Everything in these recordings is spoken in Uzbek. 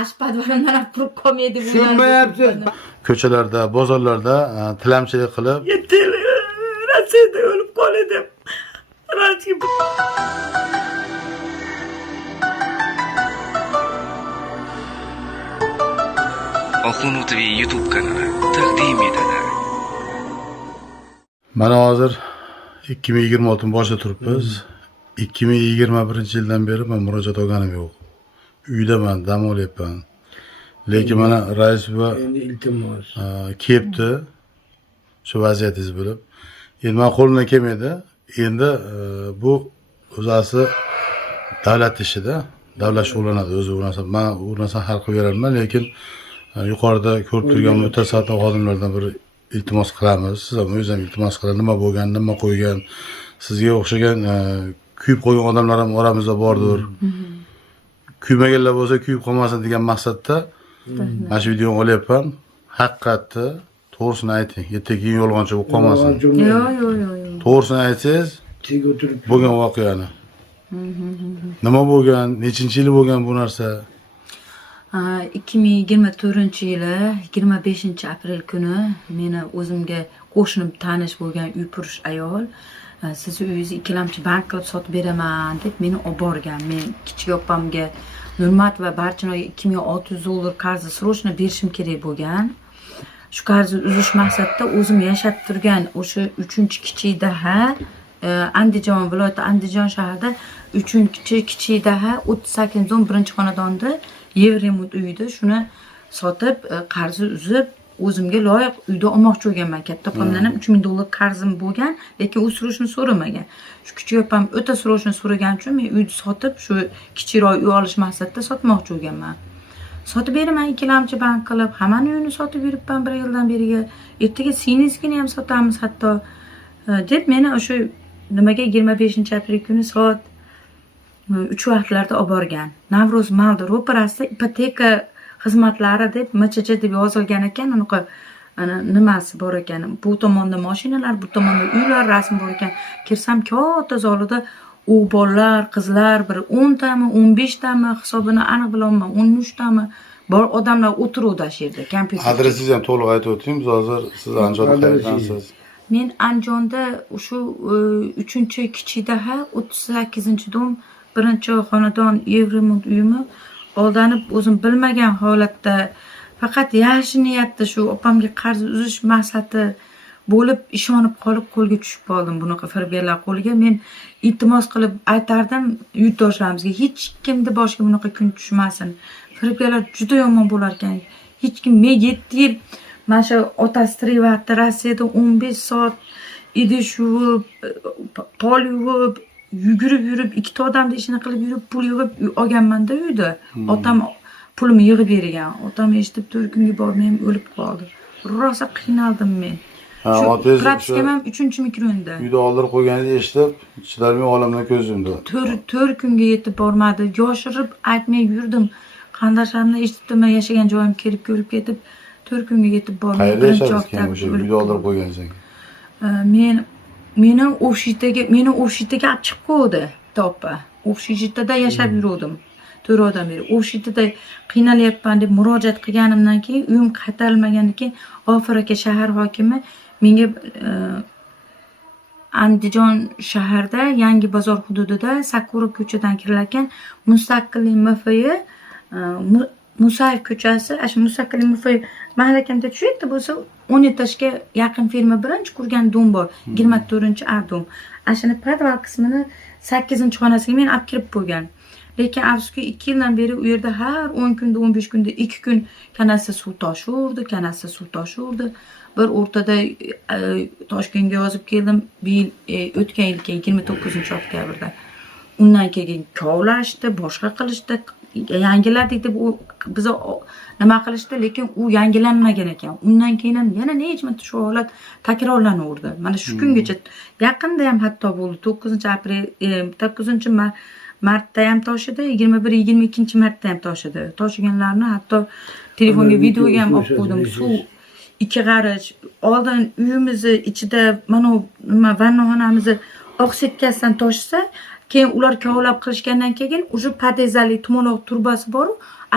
ashpadvaranlar qurib qolmaydi. Tushunmayapsiz. Ko'chalarda, bozorlarda tilamchilik qilib, Rossiyada o'lib qoldim. Oxun TV YouTube kanali taqdim etadi. mana hozir 2026 boshida turibmiz. 2021-yildan beri men murojaat olganim yo'q. Uydaman, dam olyapman. Lekin mana rais va Endi iltimos. kelibdi. Shu vaziyatingiz bilib. Endi men qo'limdan kelmaydi. Endi bu o'zasi davlat ishida, davlat shug'ullanadi o'zi bu narsa. Men u narsani hal qilib beraman, lekin yuqorida ko'rib turgan mutasaddi xodimlardan biri iltimos qilamiz. Siz ham o'zingiz ham iltimos qiling. Nima bo'lgan, nima qo'ygan, sizga o'xshagan kuyib qo'ygan odamlar ham oramizda bordir. Kuymaganlar bo'lsa kuyib qolmasin degan maqsadda mana shu videoni olyapman. Haqiqatni to'g'risini ayting. Ertaga keyin yolg'onchi bo'lib qolmasin. Yo'q. To'g'risini aytsangiz, Tik o'tirib bo'lgan voqeani. Nima bo'lgan, nechinchi yil bo'lgan bu narsa? 2024-yili 25-aprel kuni meni o'zimga qo'shnim tanish bo'lgan uypurish ayol siz uyingizni ikkilamchi bank qilib sotib beraman deb meni olib borgan. Men kichik opamga Nurmat va Barchinoyga $2600 qarzni srochno berishim kerak bo'lgan. Shu qarzni uzish maqsadida o'zim yashab turgan o'sha 3-kichikdaha Andijon viloyati Andijon shahrida 3-kichikdaha 38-1-xonadonda Yevremut uyida shuni sotib qarzni uzib o'zimga loyiq uyda olmoqchi bo'lganman. Katta opamdan ham $3000 qarzim bo'lgan, lekin u srochni so'ramagan. Shu kichik opam o'ta srochni so'ragani uchun men uyni sotib shu kichikroq uy olish maqsadida sotmoqchi bo'lganman. Sotib beraman ikkilamchi bank qilib, hammani uyini sotib yuribman 1 yildan beriga. Ertaga singizni ham sotamiz hatto deb meni o'sha nimaga 25-aprel kuni soat 3 vaqtlarda olib borgan. Navro'z Maldi ro'parasida ipoteka xizmatlari deb MCH deb yozilgan ekan, unaqa nimasi bor ekan. Bu tomonda mashinalar, bu tomonda uylar rasmi bor ekan. Kirsam katta zalida bolalar, qizlar bir 10 tami, 15 tami hisobini aniq bilolmayman, 13 tami bor odamlar o'tiruvdi shu yerda kompyuter. Adresingizni ham to'liq aytib o'ting. Biz hozir siz Andijonda qayerdansiz? Men Andijonda shu 3-kichikdaha 38-dom 1-xonadon Yevremut uyimi oldanib o'zim bilmagan holatda faqat yaxshi niyatda shu opamga qarz uzish maqsadi bo'lib ishonib qolib qo'lga tushib qoldim bunaqa firibgarlar qo'liga. Men iltimos qilib aytardim yurtdoshlarimizga, hech kimni boshiga bunaqa kun tushmasin. Firibgarlar juda yomon bo'lar ekan. Hech kim men 7 yil mana shu otasi tirik vaqtda Rossiyada 15 soat idish yuvib, pol yuvib, yugurib yurib, ikkita odamni ishini qilib yurib, pul yig'ib olganman-da uyda. Otam pulni yig'ib bergan. Otam eshitib 4 kunga bormay o'lib qoldi. Rosa qiynaldim men. Otangiz Praktikam ham 3-mikronda. uyda oldirib qo'yganingizni eshitib, chidalmay olamdan ko'z yumdi. 4 kunga yetib bormadi. Yoshirib aytmay yurdim. Qandashlarimni eshitdim, men yashagan joyim kelib ko'rib ketib 4 kunga yetib bormay. Qayerda yashaysiz keyin o'sha uyda oldirib qo'yganingiz? Meni O'shitaga olib chiqib qo'ydi topa. O'shitada yashab yurdim. 4 oydan beri O'shitada qiynalyapman deb murojaat qilganimdan keyin uyim qaytarilmagandan keyin G'ofur aka shahar hokimi menga Andijon shaharda Yangi bozor hududida Sakura ko'chadan kirilarkan Mustaqillik MFI Musayev ko'chasi, shu Mustaqillik MFI mahallakamda tushayotdi bo'lsa 10 etajga yaqin firma birinchi qurgan dom bor, 24-A dom. Ashuni podval qismini 8-xonasiga men olib kirib qo'ygan. Lekin afsuski 2 yildan beri u yerda har 10 kunda, 15 kunda 2 kun kanalda suv toshurdi. Bir o'rtada Toshkentga yozib keldim. O'tgan yil 29-oktyabrda. Undan keyin kovlashdi, boshqa qilishdi, yangiladik deb biz nima qilishdi, lekin u yangilanmagan ekan. Undan keyin ham yana necha marta shu holat takrorlanaverdi. Mana shu kungacha yaqinda ham hatto bo'ldi. 9-martda ham toshidi, 21-22-martda ham toshidi. Toshiganlarni hatto telefonga videoga ham olib qo'ydim. Suv 2 qarich. Oldin uyimizni ichida mana nima vannaxonamizni oqsetkasidan toshsa, keyin ular kovlab qilishgandan keyin уже podezali tumaloq turbasi bor,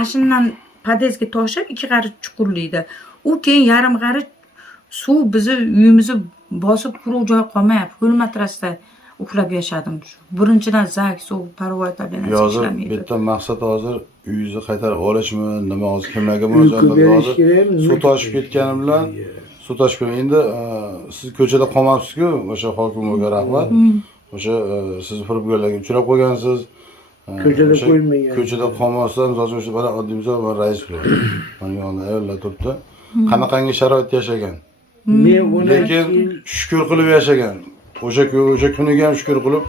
ashundan podyezdga toshib 2 qarich chuqurlaydi. U keyin yarim qarich suv bizni uyimizni bosib quruq joy qolmayapti. Ho'l matrasda uxlab yashadim. Birinchidan zak, suv, parvoyta bilan Hozir bitta maqsad hozir uyingizni qaytarib olishmi, nima hozir kimlarga murojaat qilib hozir suv toshib ketgani bilan suv toshib ketgan. Endi siz ko'chada qolmabsiz-ku, o'sha hokimga rahmat. O'sha siz firibgarlarga uchrab qolgansiz. Ko'chada qo'ymagan. Ko'chada qolmasam, misol uchun mana oddiy misol men rais bo'laman. Mana yonda ayollar turibdi. Qanaqangi sharoitda yashagan. Men uni Lekin shukr qilib yashagan. O'sha kuniga ham shukr qilib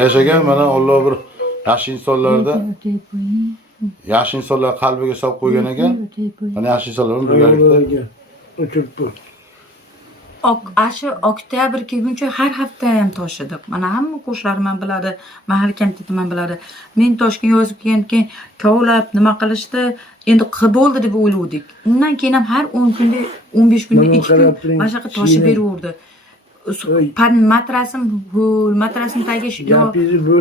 yashagan. Mana Alloh bir yaxshi insonlarda yaxshi insonlar qalbiga solib qo'ygan ekan. Mana yaxshi insonlar bilan birgalikda o'tirib Aşı oktyabr kelguncha har hafta ham toshidik. Mana hamma qo'shnilarim ham biladi, mahalla komitetim ham biladi. Men Toshkentga yozib kelgandan keyin kovlab nima qilishdi, endi qilib bo'ldi deb o'yladik. Undan keyin ham har 10 kunda, 15 kunda 2 kun mana shunaqa toshib beraverdi. Matrasim ho'l, matrasim tagish yo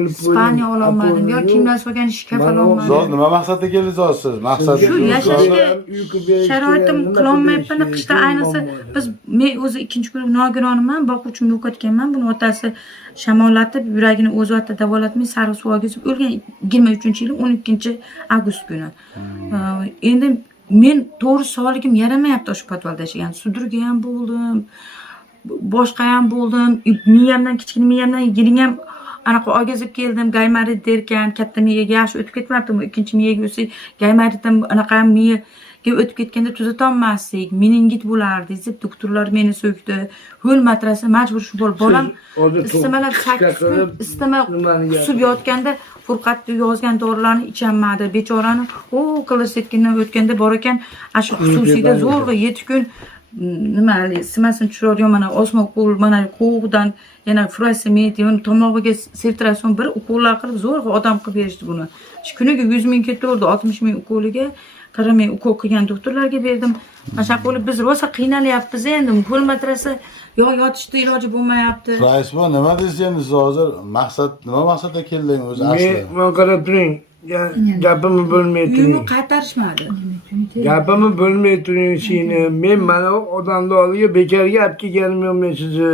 Ispaniya ololmadim, yo kimlar solgan shkaf ololmadim. Zo'r nima maqsadda keldingiz hozir siz? Maqsad Shu yashashga sharoitim qilolmayapman. Qishda ayniqsa biz men o'zi ikkinchi kun nogironman, boquvchimga o'qitganman. Buni otasi shamollatib, yuragini o'z vaqtida davolatmay sariq suv ogizib o'lgan 23-yil 12-avgust kuni. Endi men to'g'ri sog'ligim yaramayapti o'sha podvalda yashagan. Sudurga ham bo'ldim. Boshqa ham bo'ldim. Miyamdan, kichkina miyamdan yiling ham anaqa ogizib keldim. Gaymarit derkan, katta miyaga yaxshi o'tib ketmabdimi? Ikkinchi miyaga o'tsa, gaymaritdan anaqa ham miyaga o'tib ketganda tuzatolmasdik. Meningit bo'lardi deb doktorlar meni so'kdi. Ho'l matrasi majbur shu bolam istamalab 8 kun istamay qusib yotganda Furqatda yozgan dorilarni ichamadi. Bechorani qilish setkindan o'tganda bor ekan, shu xususiyda zo'rg'a 7 kun nima simasini tushiradigan mana osma ukol mana qo'g'dan yana furosemid yana tomog'iga sertrason bir ukollar qilib zo'rg'a odam qilib berishdi buni. Kuniga 100 ming ketaverdi, 60 ming ukoliga qaramay ukol qilgan doktorlarga berdim. Mana qilib biz rosa qiynalyapmiz endi. Qo'l matrasi yotishda iloji bo'lmayapti. Rais bu nima deysiz endi siz hozir maqsad nima maqsadda keldingiz o'zi asli? Men qarab turing. Gapimni bo'lmay turing. Uyimni qaytarishmadi. Gapimni bo'lmay turing seni. Men mana odamni oldiga bekarga olib kelganim yo'q men sizni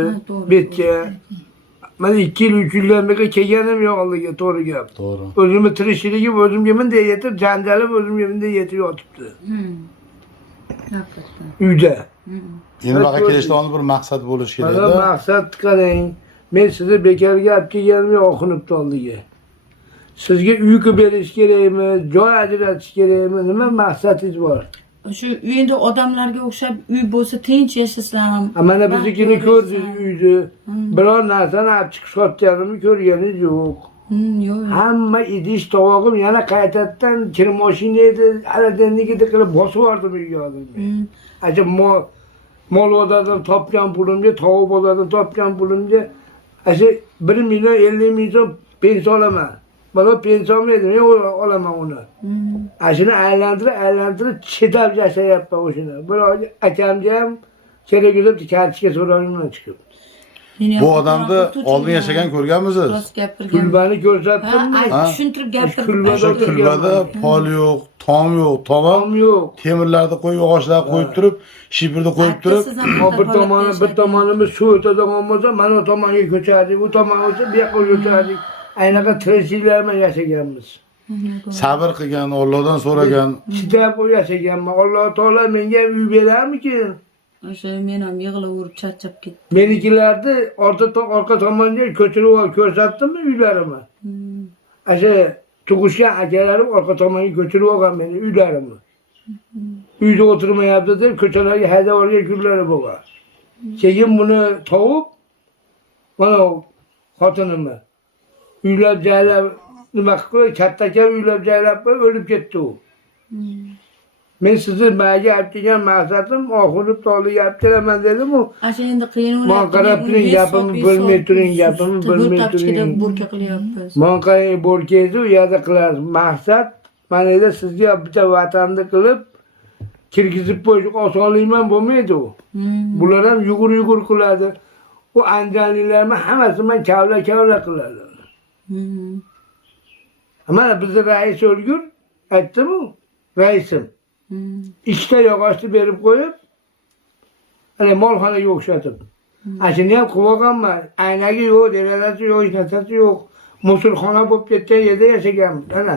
betga. Mana 2 yil 3 yildan beri kelganim yo'q oldiga, to'g'ri gap. To'g'ri. O'zimni tirikchiligim o'zimga bunday yetib, janjalim o'zimga bunday yetib yotibdi. Haqiqatan. Uyda. Endi bunaqa kelishdan oldin bir maqsad bo'lishi kerak Mana edi. maqsad qarang. Men sizni bekarga olib kelganim yo'q oxunibdi oldiga. Sizga uy qilib berish kerakmi, joy ajratish kerakmi, nima maqsadingiz bor? Shu uyda odamlarga o'xshab uy bo'lsa tinch yashasam. Mana biznikini ko'rdingiz uyni. Biror narsani olib chiqib sotganimni ko'rganingiz yo'q. Yo'q. Hamma idish tovog'im yana qaytadan kir mashina edi, aladennigida qilib bosib yubordim uyga hozir. Ajab mol bozordan topgan pulimga, tovuq bozordan topgan pulimga, asha 1 million 50 ming so'm pensiya olaman. Bana pensiyamı edin, ben olamam onu. Aşını aylandırıp çedap yaşayapman oşuna. Böyle akamcağım kere gülüp karşıya sorarımdan çıkıp. Bu odamni oldin yashagan ko'rganmisiz? Kulbani ko'rsatdim. Tushuntirib gapirib. Kulbada pol yo'q, tom yo'q, Tom yo'q. temirlarni qo'yib, yog'ochlarni qo'yib turib, shibirni qo'yib turib, Bir tomonimiz suv o'tadigan bo'lsa, mana o tomonga ko'chardik, u tomonga o'tsa bu yoqqa ko'chardik. Aynaqa tirikchiliklar bilan yashaganmiz. sabr qilgan, Allohdan so'ragan. Chidab yashaganman. Alloh taolo menga uy berarmikin? O'sha men ham yig'laverib charchab ketdim. Menikilarni orqa tomonga ko'chirib ko'rsatdimmi uylarimni? Asha tug'ishgan akalarim orqa tomonga ko'chirib olgan meni uylarimni. Uyda o'tirmayapti deb ko'chalarga haydab olgan kunlari bo'lgan. Keyin buni tovib mana xotinimni uylab joylab nima qilib katta aka uylab joylab o'lib ketdi u. Men sizni maga olib kelgan maqsadim oxunib toliga olib kelaman dedim u. Asha endi qiyin o'lyapti. Men qarab turing, gapimni bo'lmay turing, gapimni bo'lmay turing. Burka qilyapmiz. Men qay burkaydi u yerda qilasiz. Maqsad mana edi sizga bitta vatanni qilib kirgizib qo'yish osonlikman bo'lmaydi u. Bular ham yugur qiladi. U anjanliklarni hammasi men kavla qiladi. Mana bizni rais o'lgur, aytdim-ku, raisim. ikkita yog'ochni berib qo'yib, ana molxonaga o'xshatib. Ashuni ham qilib olganman. Aynagi yo'q, derazasi yo'q, hech narsasi yo'q. Musulxona bo'lib ketgan yerda yashaganmiz. Ana.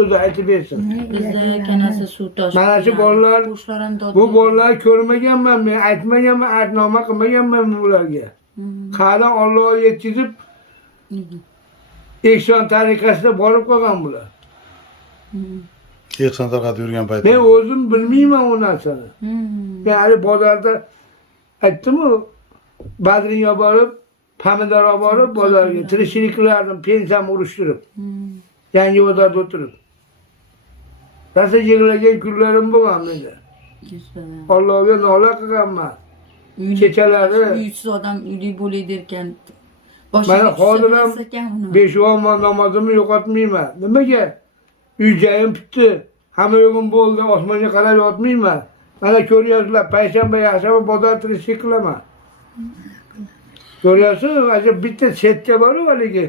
O'zi aytib bersin. Bizda kanasi suv toshib. Mana shu bolalar, Qushlar ham dod. bu bolalar ko'rmaganman men, aytmaganman, aytnoma qilmaganman ularga. Qani Alloh yetkazib ehson tariqasida borib qolgan bular. ehson tarqatib yurgan paytda. Men o'zim bilmayman u narsani. Men hali bozorda aytdim-ku, badringga borib, pomidor olib borib bozorga tirikchilik qilardim, pensiyamni urishtirib. Yangi bozorda o'tirib. Rosa yig'lagan kunlarim bo'lgan menda. Allohga nola qilganman. Kechalari uysiz odam uyli bo'ladi ekan. mana hozir ham 5 vaqt namozimni yo'qotmayman. Nimaga? Uy joyim bitdi. Hamma yo'g'im bo'ldi, osmonga qarab yotmayman. Mana ko'ryapsizlar, payshanba yaxshimi bozor tirikchilik qilaman. Ko'ryapsiz, ajab bitta setka bor-ku haligi.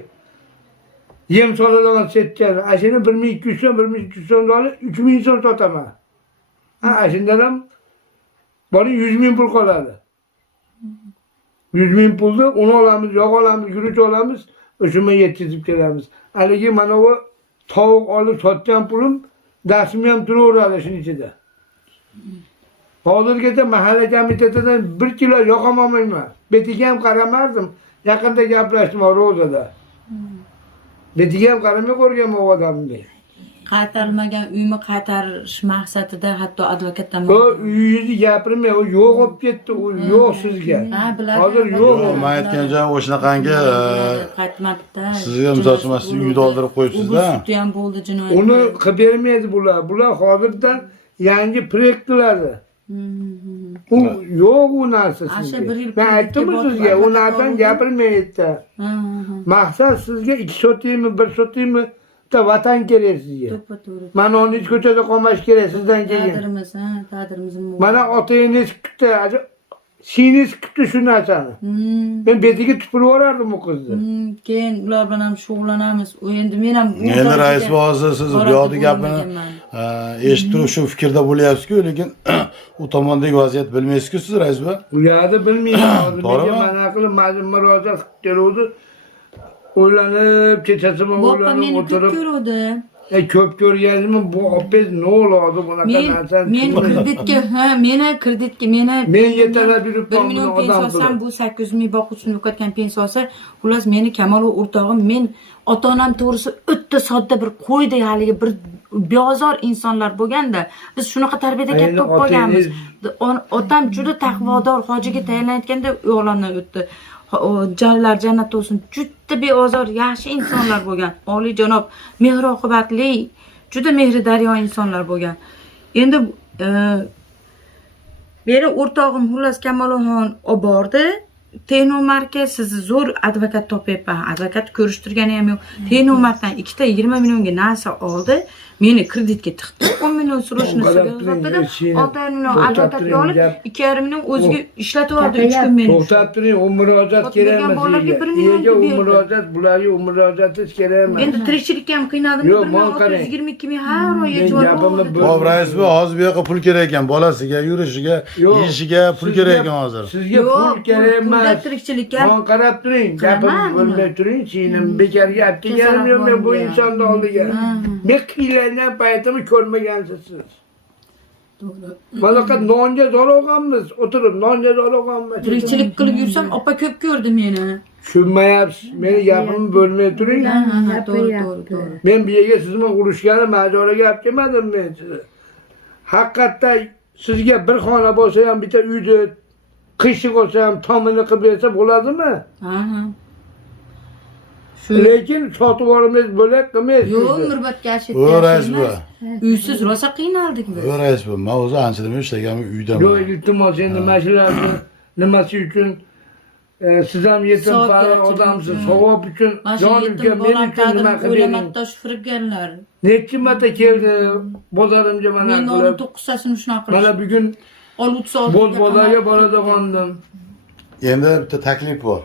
Yem soladigan setka. Ashini 1200 so'm, 1300 so'm olib 3000 so'm sotaman. Ha, ashundan ham bori 100 ming pul qoladi. 100 ming pulni un olamiz, yog' olamiz, guruch olamiz, o'shunga yetkazib kelamiz. Haligi mana bu tovuq olib sotgan pulim dastim ham turaveradi shuning ichida. Hozirgacha mahalla komitetidan 1 kilo yog' olmayman. Betiga ham qaramardim. Yaqinda gaplashdim Ro'zada. Betiga ham qaramay ko'rganman u odamni. Qaytarilmagan uyni qaytarish maqsadida hatto advokatdan O uyingizni gapirmay, u yo'q olib ketdi, u yo'q sizga. Ha, biladi. Hozir yo'q. Men aytgan joyim o'shanaqangi qaytmabdi. sizga misol uchun siz uyda oldirib qo'yibsiz-da. Sudi ham bo'ldi jinoyat. Uni qilib bermaydi bular. Bular hozirdan yangi proyekt qiladi. U yo'q u narsa Asha sizga. bir yil Men aytdim sizga, u narsadan gapirmaydi. Maqsad sizga 2 sotingmi, 1 sotingmi da vatan kerak sizga. To'ppa-to'g'ri. Mana onun ko'chada qolmash kerak sizdan keyin. Taqdirimiz, ha, taqdirimiz. Mana otangiz kutdi, singiz kutdi shu narsani. Men betiga tupurib yuborardim u qizni. Keyin ular bilan ham shug'ullanamiz. U endi men ham Endi rais hozir siz bu yoqdagi gapini eshitib turib shu fikrda bo'lyapsiz-ku, lekin u tomondagi vaziyat bilmaysiz-ku siz rais bu. Bu yerda bilmayman. Hozir To'g'rimi? menga mana qilib murojaat qilib keluvdi. O'ylanib, kechasi bilan Boppa o'ylanib meni ko'p o'tirib, ko'ruvdi. ko'p ko'rganimni bu opet ne oladi bunaqa narsani. Men kreditga, Men yetalab yurib 1 million pensiyasam bu 800 ming boquvchini yo'qotgan pensiyasi. Xullas meni Kamolov o'rtog'im, men ota-onam to'g'risi o'ta sodda bir qo'ydek haligi bir beozor insonlar bo'lganda, biz shunaqa tarbiyada katta bo'lib qolganmiz. Otam juda taqvodor, hojiga tayinlanayotganda o'g'londan o'tdi. Janlar jannat olsin. Juda beozor, yaxshi insonlar bo'lgan. Oliyjanob, mehr-oqibatli, juda mehri daryo insonlar bo'lgan. Endi meni o'rtog'im xullas Kamolovxon olib bordi. Texnomarka sizni zo'r advokat topyapman. Advokat ko'rishtirgani ham yo'q. Texnomarkdan 2 ta 20 millionga narsa oldi. Meni kreditga tiqdi. 10 million surishni sotadi. 6 million advokatga olib 2,5 million o'ziga ishlatib oldi 3 kun meni. To'xtab turing, u murojaat kerak emas. Nega u murojaat, bularga u murojaatingiz kerak emas. Endi tirikchilikka ham qiynaldim. Yo'q, men qarang. 122 ming har oy Men gapimni Hop rais bu hozir bu yoqqa pul kerak ekan, bolasiga, yurishiga, yeyishiga pul kerak ekan hozir. Sizga pul kerak emas. Tirikchilikka Men qarab turing, gapimni bo'lmay turing, chinim bekor gap kelganim yo'q men bu insonni oldiga. Men qiylangan paytimni ko'rmagansiz siz. Bunaqa nonga zo'rog'anmiz, o'tirib nonga zo'rog'anmiz. tirikchilik qilib yursam, opa ko'p ko'rdi meni. Tushunmayapsiz. Meni gapimni bo'lmay turing. To'g'ri. Men bu yerga siz bilan urushgani majora gap kelmadim men sizni. Haqiqatda sizga bir xona bo'lsa ham, bitta uyda qiyshiq olsa ham tomini qilib bersa bo'ladimi? Lekin sotib olamiz bo'lak qilmaysiz. Yo'q, Mirbatga ashit. O rais bu. Uysiz rosa qiynaldik biz. O rais bu. Men o'zi anchadan ishlaganman uydaman. Yo'q, iltimos endi mashinani nimasi uchun siz ham yetim odamsiz, savob uchun jon uka men uchun nima qiling. O'lamatdosh firibgarlar. Necha marta keldi bozorimga mana Men qilib. 9tasini shunaqa qilib. Mana bugun olib soat. bo'z bozorga boradigandim. Endi bitta taklif bor.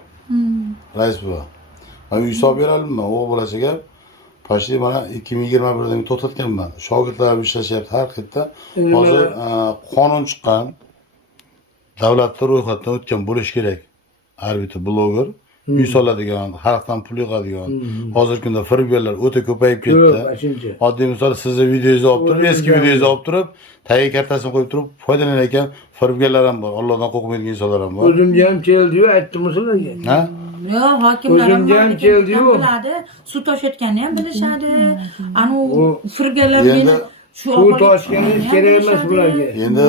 Rais bu. Men uy solib berolmayman, o'g'il bolasiga Почти mana 2021'da to'xtatganman. Shogirdlarim ishlashyapti har qayerda. Hozir qonun chiqqan. Davlatda ro'yxatdan o'tgan bo'lish kerak. Har bitta bloger uy soladigan, xalqdan pul yig'adigan. Hozirgi kunda firibgarlar o'ta ko'payib ketdi. Oddiy misol sizni videongizni olib turib, eski videongizni olib turib, tagiga kartasini qo'yib turib foydalanayotgan firibgarlar ham bor. Allohdan qo'rqmaydigan insonlar ham bor. O'zimga ham keldi-yu, aytdim sizlarga. Ha? Yo'q, hokimlar ham O'zimga ham keldi-yu. biladi, suv toshayotganini ham bilishadi. Anu firibgarlar Endi meni shu suv toshgani kerak emas bularga. Endi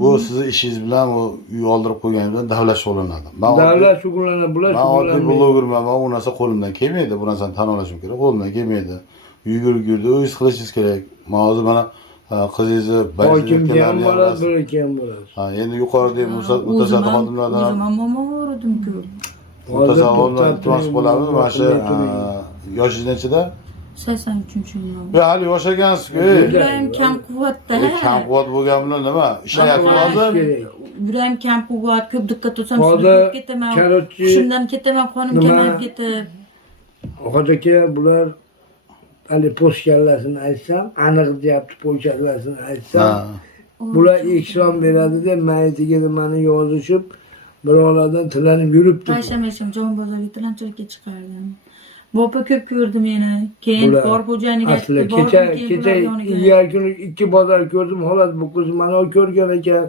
bu sizni ishingiz bilan u uy oldirib qo'yganingiz bilan davlat shug'ullanadi. Davlat shug'ullanadi, bular Men oddiy shug'ullanmaydi. blogerman, men bu narsa qo'limdan kelmaydi. Bu narsani tan olishim kerak. Qo'limdan kelmaydi. Yugurib-yugurdi, o'zingiz qilishingiz kerak. Men hozir mana qizingizni Hokimga ham bo'ladi, bularga ham bo'ladi. Ha, endi yuqoridagi mutasaddi xodimlardan o'zim ham mo'mo'rdim-ku. mutasaddi iltimos bo'ladi. Mana shu yoshingiz nechida? 83-yil. Be hali yosh ekansiz-ku. Yuragim kam quvvatda. Kam quvvat bo'lgan bilan nima? Ishlayapsiz hozir? Yuragim kam quvvat, ko'p diqqat qilsam Hozir sudga ketaman. karotchi Shundan ketaman, qonim nima? kamayib ketib. Hozirki bular hali po'stkallasini aytsam, aniq deyapti po'stkallasini aytsam. Bular ekson beradi deb mayitiga nimani yozishib, birovlardan tilanib yuribdi. Payshamasham jon bozorga tilanchilikka chiqardim. Bopa ko'p ko'rdim meni. Keyin bor xo'jayiniga Asli kecha ilgari kuni 2 bozor ko'rdim. Xolos bu qiz mana ko'rgan ekan.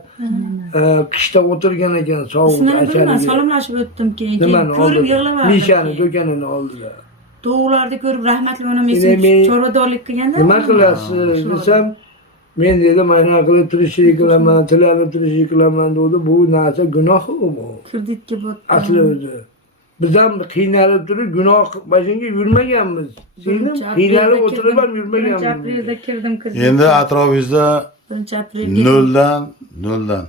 Qishda o'tirgan ekan, sovuq bilmayman, salomlashib o'tdim keyin. Ko'rib yig'ladim. Mishani do'konini oldida. To'g'rilarda ko'rib rahmatli onam esimga chorvadorlik qilganda. Nima qilasiz desam, men dedim, mana qilib tirishlik qilaman, tilanib tirishlik qilaman dedi. Bu narsa gunoh u. Kreditga botdim. Asli o'zi. Biz ham qiynalib turib gunoh qilmaganga yurmaganmiz. Qiynalib o'tirib ham yurmaganmiz. 1-aprelda kirdim. Endi atrofingizda 1-aprelga noldan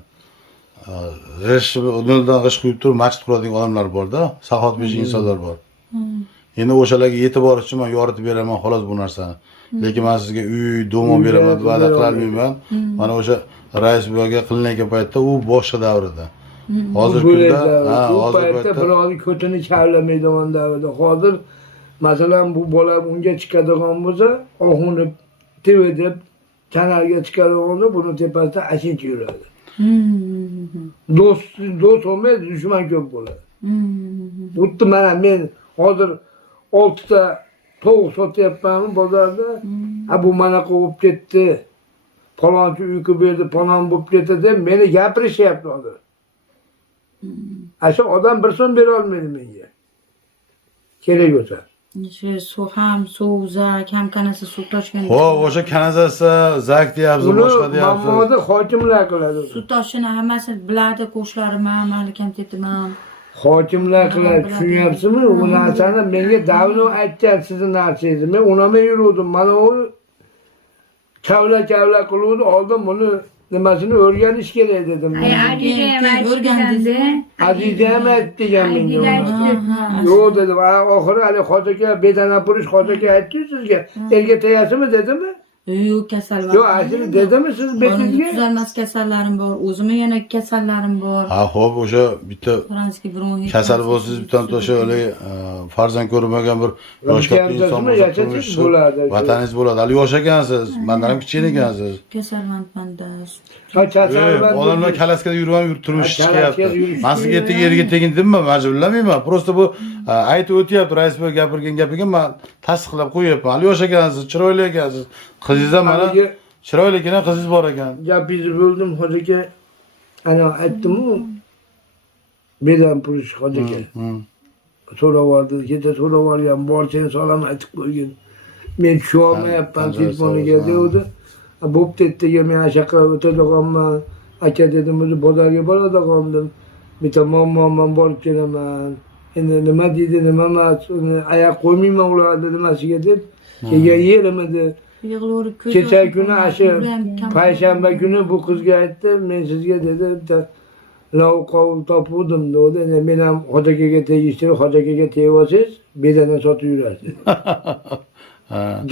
g'ish quyib turib masjid quradigan odamlar bor-da, saxovatpesha insonlar bor. Endi o'shalarga yetib borish uchun men yoritib beraman xolos bu narsani. Lekin men sizga uy, dom beraman, va'da qilolmayman. Mana o'sha rais buvaga qilinayotgan paytda u boshqa davrida. Hozir kunda, hozir paytda birovni ko'tini kavlamaydigan davrda. Hozir masalan bu bola unga chiqadigan bo'lsa, ohuni tv deb kanalga chiqadigan bo'lsa, buni tepasida ashinch yuradi. Do'st olmaydi, dushman ko'p bo'ladi. Xuddi mana men hozir 6 ta tovuq sotyapman bozorda. Bu mana qovib ketdi. Palonchi uyku berdi, palon bo'lib ketdi deb meni gapirishyapti hozir. Asha odam bir so'm bera olmaydi menga. Kerak bo'lsa. Suv ham, suv, zak, ham kanasa suv toshgan. Xo'p, o'sha kanazasi, zak deyapsiz, boshqa deyapsiz. Mamada hokimlar qiladi. Suv toshini hammasi biladi, qo'shlarim ham, hali kam tetimam. Hokimlar qiladi, tushunyapsizmi? U narsani menga davno aytgan sizni narsangizni. Men unamay yuruvdim. Mana u kavla qiluvdi, oldin buni nimasini o'rganish kerak dedim. O'rgandi. Aziza ham aytdi degan menga. Yo'q dedim. Oxiri hali hozirga bedana purish hozirga aytdi sizga. Elga tegasizmi dedimi? Yo'q, kasal bor. Yo'q, asli dedimi siz betingizga? Tuzalmas kasallarim bor, o'zimga yana kasallarim bor. Ha, xo'p, o'sha bitta Franskiy bronxit. kasal bo'lsangiz bitta o'sha farzand ko'rmagan bir yosh katta inson bo'lsa, turmush vataningiz bo'ladi. Hali yosh ekansiz, mendan ham kichkina ekansiz. Kasalmandman-da. Odamlar kalaskada yurib turmush chiqyapti. Men sizga ertaga tegin deyman, majburlamayman. Prosta bu aytib o'tyapti, rais boy gapirgan gapiga men tasdiqlab qo'yapman. Hali yosh ekansiz, chiroyli ekansiz. Qizingizdan mana chiroyligina qizingiz bor ekan. Gapingizni bo'ldim hozirga. Ana aytdim-ku. Bedan purish hozirga. So'ravordi, keta so'ravorgan, borsang salom aytib qo'ygin. Men tusha olmayapman telefoniga dedi. Bo'pti ertaga men ashaqa o'tadiganman. Aka dedim, o'zi bozorga boradigandim. Bitta muammoman borib kelaman. Endi nima deydi, nima emas, uni oyoq qo'ymayman ularni nimasiga deb. Kelgan yerim edi. Kecha kuni ashu payshanba kuni bu qizga aytdim, men sizga dedi, bitta lavq qovun topuvdim dedi. Men ham hozirga tegishli, hozirga tegib olsangiz, bedana sotib yurasiz.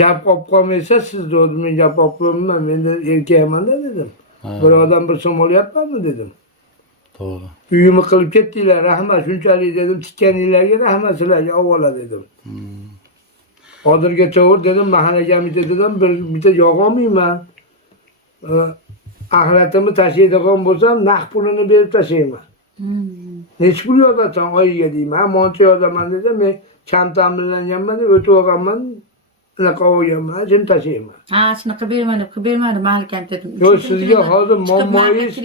Gap olib qolmaysa siz dedi, men gap olib qo'ymayman, men erkakman-da dedim. Bir odam bir so'm olyapmanmi dedim. To'g'ri. Uyimni qilib ketdinglar, rahmat, shunchalik dedim, tikkaninglarga rahmat sizlarga avvalo dedim. Hozirgacha o'r dedim, mahallagamizda dedim, bitta yog' olmayman. Axiratimni tashlaydigan bo'lsam, naq pulini berib tashlayman. Necha pul yozasan oyiga deyman. Moncha yozaman dedim, men kam ta'minlanganman deb o'tib olganman. Unaqa olganman, jim tashlayman. Ha, shunaqa qilib bermadi malikam dedim. Yo'q, sizga hozir muammoyingiz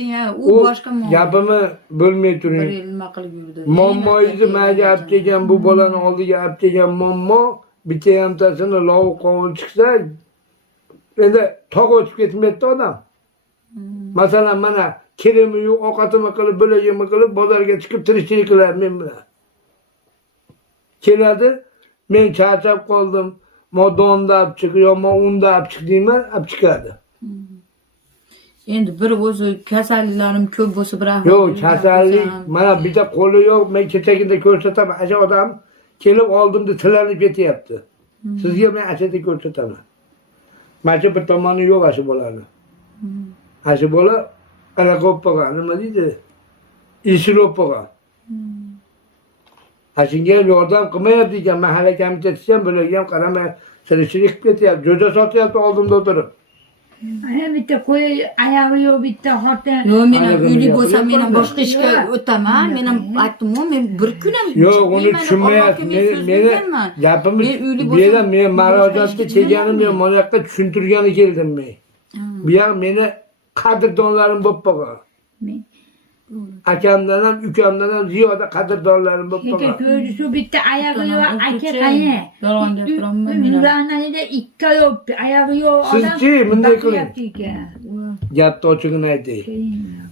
u boshqa muammo. gapimni bo'lmay Bir turing. yil nima qilib yurdi. Muammoyingizni menga olib kelgan, bu bolani oldiga olib kelgan muammo bitta hamtasini lovuq qovun chiqsa, endi tog' o'tib ketmaydi odam. Masalan, mana kirimi yo'q, ovqatimi qilib, bo'lagimni qilib, bozorga chiqib tirikchilik qiladi men bilan. Keladi, men charchab qoldim. Modonda olib chiq, yo unda olib chiq deyman, olib chiqadi. Endi bir o'zi kasalliklarim ko'p bo'lsa, bir ahvol. Yo'q, kasallik, mana bitta qo'li yo'q, men kechagida ko'rsataman. Acha odam kelib oldimda tilanib ketyapti. Sizga men achada ko'rsataman. Mana bir tomoni yo'q ashi bolani. Ashi bola anaqa bo'lib qolgan, nima deydi? Isil bo'lib qolgan. Ashunga yordam qilmayapti ekan, mahalla komiteti ham bularga ham qaramay, tirikchilik qilib ketyapti. Jo'ja sotyapti oldimda o'tirib. Ana bitta qo'y oyog'i yo'q, bitta xotin. Yo'q, men ham uyli bo'lsam, men ham boshqa ishga o'taman. Men ham aytdim-ku, men bir kun ham yo'q, uni tushunmayapti. Meni gapimni bu yerda men murojaatga kelganim yo'q, mana yoqqa tushuntirgani keldim men. Bu yoq meni qadrdonlarim bo'lib qolgan. Akamdan ham, ukamdan ham ziyoda qadrdonlarim bo'lib Aka qolgan. ko'zi shu bitta oyog'i yo'q, aka qayni. Yolg'on gapiraman men. Yurganida ikki yo'q, oyog'i yo'q odam. Sizchi bunday qiling. qiling. Gapni ochig'ini aytay.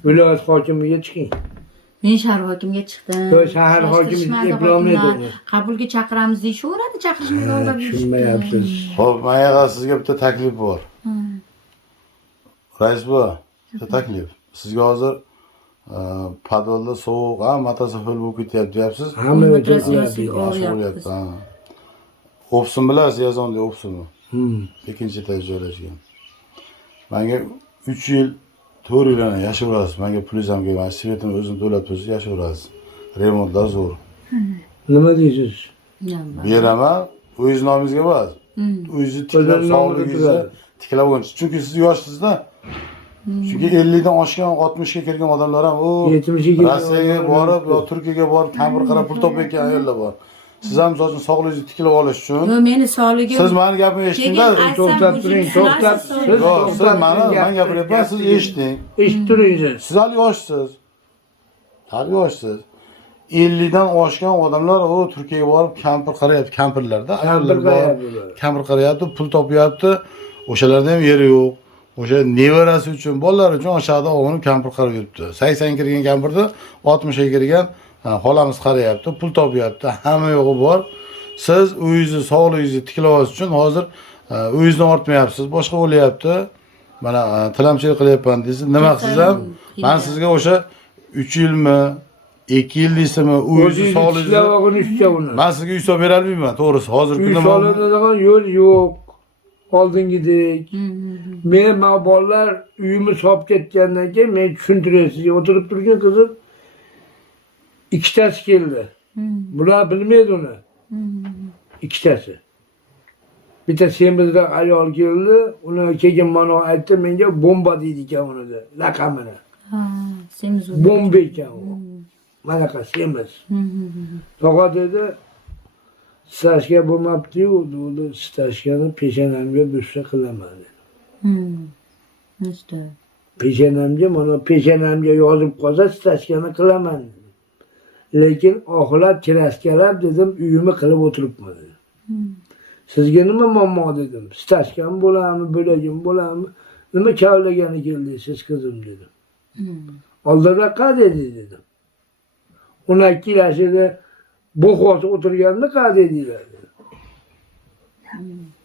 Viloyat hokimiga chiqing. Men shahar hokimiga chiqdim. Yo'q, shahar hokimi eplolmaydi uni. Qabulga chaqiramiz deyishaveradi, chaqirishni yo'llab Tushunmayapsiz. Xo'p, menga sizga bitta taklif bor. Rais bu, bitta taklif. Sizga hozir podvalda sovuq, matosafil bo'lib ketyapti deyapsiz. Hamma siyosiy bo'lyapti. Opsin bilasiz, Yazonda opsinmi? Ikkinchi etaj joylashgan. Menga 3 yil 4 yildan yashayverasiz. Menga pulingiz ham kelgan. Svetini o'zim to'lab tursiz, yashayverasiz. Remontlar zo'r. Nima deysiz? Beraman, o'zingiz nomingizga bas. O'zingizni tiklab, sog'ligingizni tiklab qo'ying. Chunki siz yoshsizda. Chunki 50 dan oshgan, 60 ga kirgan odamlar ham, 70 ga Rossiyaga borib, yo Turkiyaga borib, kampir qarab pul topayotgan ayollar bor. Siz ham so'zini sog'ligingizni tiklab olish uchun. Yo'q, meni sog'ligim. Siz meni gapimni eshitingda. To'xtab turing, to'xtab. Yo'q, siz men gapiryapman, siz eshiting. Eshitib turingiz. Siz hali yoshsiz. Hali yoshsiz. 50 dan oshgan odamlar Turkiyaga borib kampir qarayapti, kampirlarda, ayollar bor. Kampir qarayapti, pul topyapti. O'shalarda ham yeri yo'q. O'sha nevarasi uchun, bolalar uchun oshada o'g'ini kampir qarab yuribdi. 80 kirgan kampirni 60 ga kirgan xolamiz qarayapti, pul topyapti, hamma yo'g'i bor. Siz o'zingizni sog'ligingizni tiklab olish uchun hozir o'zingizni ortmayapsiz, boshqa bo'lyapti. Mana tilamchilik qilyapman deysiz. Nima qilsiz ham? Men sizga o'sha 3 yilmi, 2 yil deysizmi, o'zingizni sog'ligingizni men sizga uy solib bera olmayman, to'g'risi. Hozirgi kunda soladigan yo'l yo'q. Oldingidek. Men bolalar uyimni solib ketgandan keyin men tushuntiray sizga. O'tirib turgan qizim ikkitasi keldi. Bular bilmaydi uni. Ikkitasi. Bitta semizroq ayol keldi, uni keyin mana aytdi, menga bomba deydi ekan uni laqamini. Ha, semiz. Bomba ekan u. Manaqa semiz. Tog'a dedi, stashga bo'lmabdi-yu, dedi, stashgani peshanamga bushsa qilaman dedi. Nechta? Peshanamga, mana peshanamga yozib qolsa stashgani qilaman dedi. Lekin oxirlab kiraskalab dedim, uyimni qilib o'tiribman dedi. Sizga nima muammo dedim. Stashgan bo'ladimi, bo'lagim bo'ladimi? Nima kavlagani keldi siz qizim dedim. Oldida qade dedim. 12 yoshida bo'g'oz o'tirganda qade deydilar.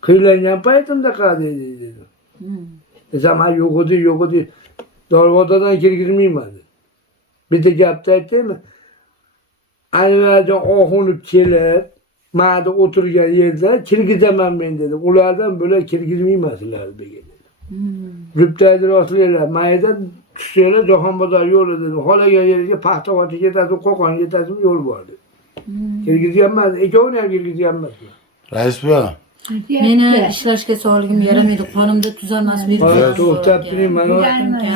Qiylangan paytimda qade dedim. Zaman yo'q edi. Darvozadan kirgizmayman dedi. Bitta gapni aytaymi? Anvarjon oxunib kelib, ma'da o'tirgan yerda kirgizaman men dedi. Ulardan bo'la kirgizmayman sizlar degan. Rubtaydi rostlaylar, mayda tushsanglar Jahonbozor yo'li dedi. Xolagan yerga paxta otib ketadi, qo'qon ketadi yo'l bor dedi. Kirgizganman, ikkovini ham kirgizganman. Rais bu. Meni ishlashga sog'ligim yaramaydi, qonimda tuzalmas virus. Hozir to'xtab turing, mana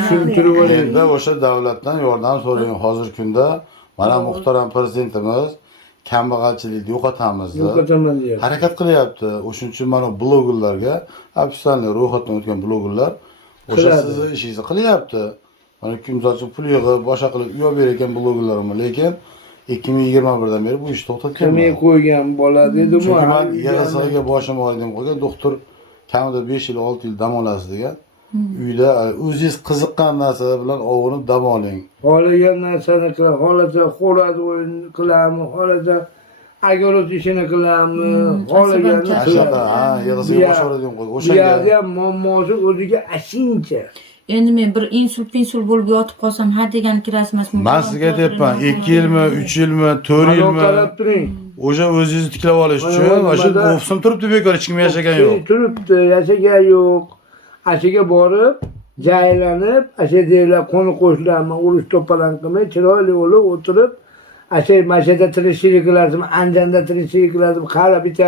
tushuntirib olaylik. Endi o'sha davlatdan yordam so'rang. Hozirgi kunda mana muhtaram prezidentimiz kambag'alchilikni yo'qotamiz deb Yo'qotaman deyapti. harakat qilyapti. O'shuning uchun mana blogerlarga, ofitsialniy ro'yxatdan o'tgan blogerlar o'sha Qiladi. sizni ishingizni qilyapti. Mana kimlar uchun pul yig'ib, boshqa qilib uyoq berayotgan blogerlarmi, lekin 2021dan beri bu ishni to'xtatganman. Kimga qo'ygan bola dedim Chunki men yig'ilsaga boshim og'riydi qo'ygan doktor kamida 5 yil 6 yil dam olasiz degan. Uyda o'zingiz qiziqqan narsa bilan ovunib dam oling. xohlagan narsani qilib, xohlasa xo'rad o'yin qilamiz, xohlasa agorot ishini qilamiz, xohlaganini Ashada, qilamiz. ha, yig'ilsaga bosh og'riydi qo'y. O'shanga O'shanga muammosi o'ziga ashincha. Endi men bir insult bo'lib yotib qolsam, ha degan kirasiz emasmi? men sizga aytyapman, 2 yilmi, 3 yilmi, 4 Mana yilmi qarab turing. o'sha o'zingizni tiklab olish Mana uchun bu o'sha nimada- ofisam turibdi bekor, hech kim yashagan yo'q. Turibdi, yashagan yo'q. Ashaga borib, jaylanib, ashadaglar qo'ni qo'shnilarni urush to'palan qilmay, chiroyli bo'lib o'tirib, mashada tirikchilik qilasizmi, Andijonda tirikchilik qilasizmi, qara bitta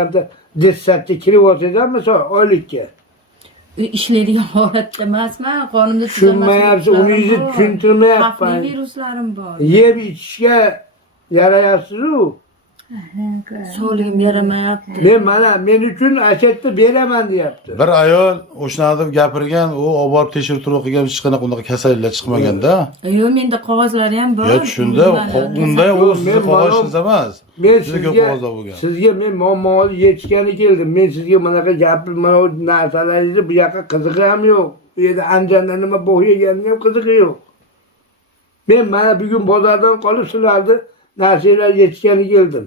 dessatga kirib olsanglar, misol oylikka. Ishlaydigan holatda emasman, qonimda Tushunmayapsiz, uningizni tushuntirmayapman. Xavfli viruslarim bor. Yeb ichishga yarayapsiz-ku. Sog'ligim yaramayapti. Men uchun ashatda beraman deyapti. Bir ayol o'shanaqa deb gapirgan, u olib borib tekshirib o'qigan hech qanaqa unaqa kasalliklar chiqmaganda. Yo'q, menda qog'ozlari ham bor. Yo, shunda unday u Yo'q, sizni men qog'ozingiz emas. Men Sizga ko'p qog'ozlar bo'lgan. sizga men muammoni yechgani keldim. Men sizga bunaqa gapir, mana bu narsalaringizni bu yoqqa qizig'i ham yo'q. Bu yerda Andijonda nima bo'yagani ham qizig'i yo'q. Men mana bugun bozordan qolib sizlarni narsalar yechgani keldim.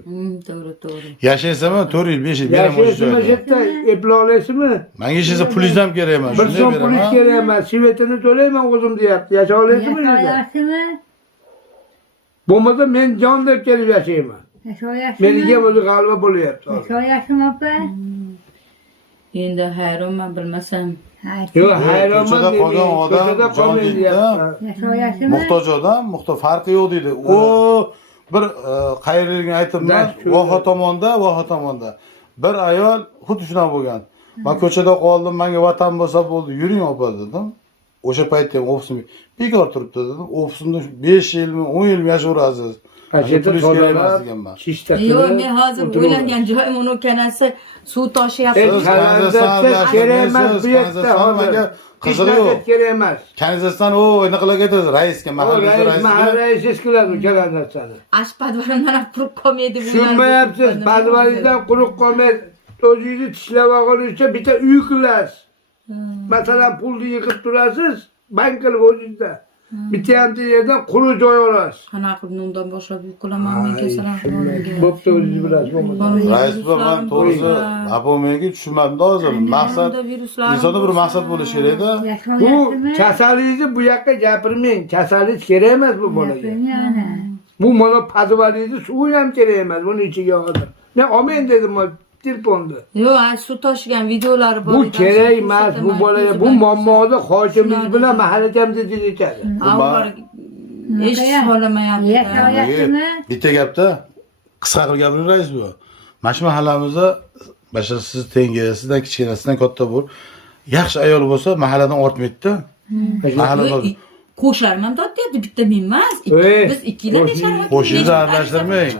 To'g'ri. Yashaysizmi? 4 yil, 5 yil beraman o'sha Yashaysizmi, joyda. yerda epla olasizmi? Menga ishingizda pulingiz ham kerak emas. Bir Shunday so'm pulingiz beraman. kerak emas. Svetini to'layman o'zim deyapti. Yasha olasizmi yerda? Yaşayasını, Bo'lmasa men jon deb kelib yashayman. Meniga o'zi g'alaba bo'lyapti. yaşayasın opa. Endi hayronman, bilmasam. Yo'q, hayronman Ko'chada qolgan odam ko'chada jon qolmang deydi. deyapti. Yaşayasını, Muhtoj odam, farqi yo'q deydi. U bir qayerligini aytibman, voha tomonda. Bir ayol xuddi shunaqa bo'lgan. Men ko'chada qoldim, menga vatan bo'lsa bo'ldi, yuring opa dedim. O'sha paytda ham ofisim bekor turibdi dedim. Ofisimda 5 yilmi, 10 yilmi yashayverasiz. Asheta Pul kerak emas to'lalar, deganman. chishtasini. Yo'q, men hozir o'ylangan joyim uni kanasi suv toshyapti. Hech kanalizatsiya kerak emas bu yerda hozir. Qizig'i yo'q. Kerak emas. Kanizasdan o naqalarga aytasiz, raisga, mahalla Mahalla raisiga. raisiz qiladi kanalizatsiyani. Ashpadvarim mana quruq qolmaydi bu. Tushunmayapsiz, badvalingdan quruq qolmaydi. O'zingizni tishlab olguncha bitta uy qilasiz. Masalan, pulni yig'ib turasiz, bank qilib o'zingizda. Bitta ham yerdan quruq joy olasiz. Qanaqa qilib undan boshlab uy qilaman men kasalxonaga. Bo'pti, o'zingiz bilasiz, bo'lmadi. Rais bilan to'g'risi, apo menga tushunmadim hozir. Maqsad insonda bir maqsad bo'lishi kerak-da. Bu yaşayasını, kasalligingizni bu yoqqa gapirmang. Kasallik kerak emas bu bolaga. yani. Bu mana podvalingizni suvi ham kerak emas buni ichiga hozir. Men olmang dedim telefonda. Yo'q, suv toshgan videolari bor. Bu kerak emas bu bolaga. Bu muammoni hokimimiz bilan mahallamizda yechadi. Avval eshitish xohlamayapti. Yaşayasını, Bitta gapda qisqa qilib gapiring rais bu. Mana shu mahallamizda bashar siz tengi, sizdan kichkina, sizdan katta bo'l. Yaxshi ayol bo'lsa mahalladan ortmaydi-da. Mahallada Qo'sharman deyapti, bitta men emas. Biz ikkilar yashardik. qo'shnizni aralashtirmang.